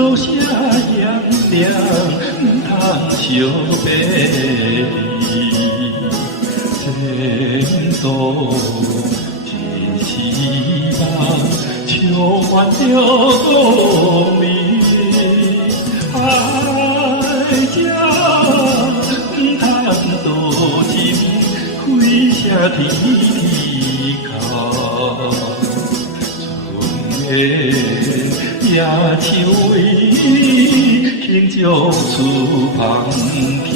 落下炎凉，唔通相别离。前途真希望，充满着光明。爱情唔通多情，开车天高。夜秋微，轻将厝旁去。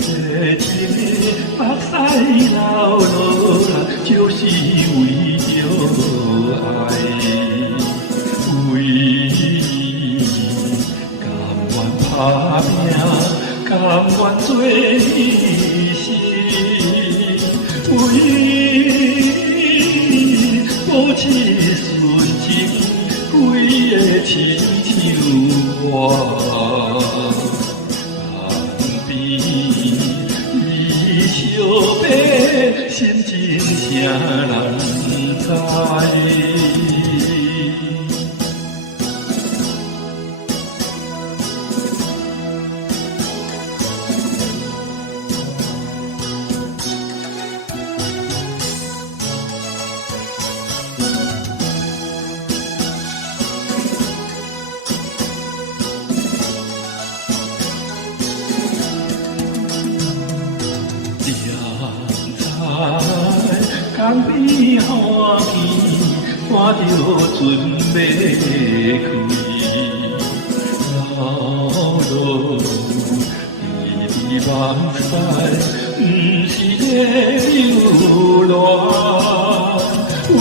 热情的目屎流落来，就是为着爱，为你甘愿打拼，甘愿做牺牲，为你保持纯情，规个亲像我。相别心情谁人知？江边花片，看着船要开，老路伫梦西，不是在流浪，为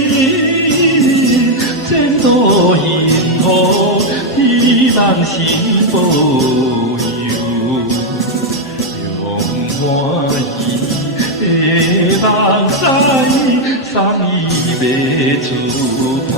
你前途幸福，希望是保佑，用满意。目屎，送伊要厝旁。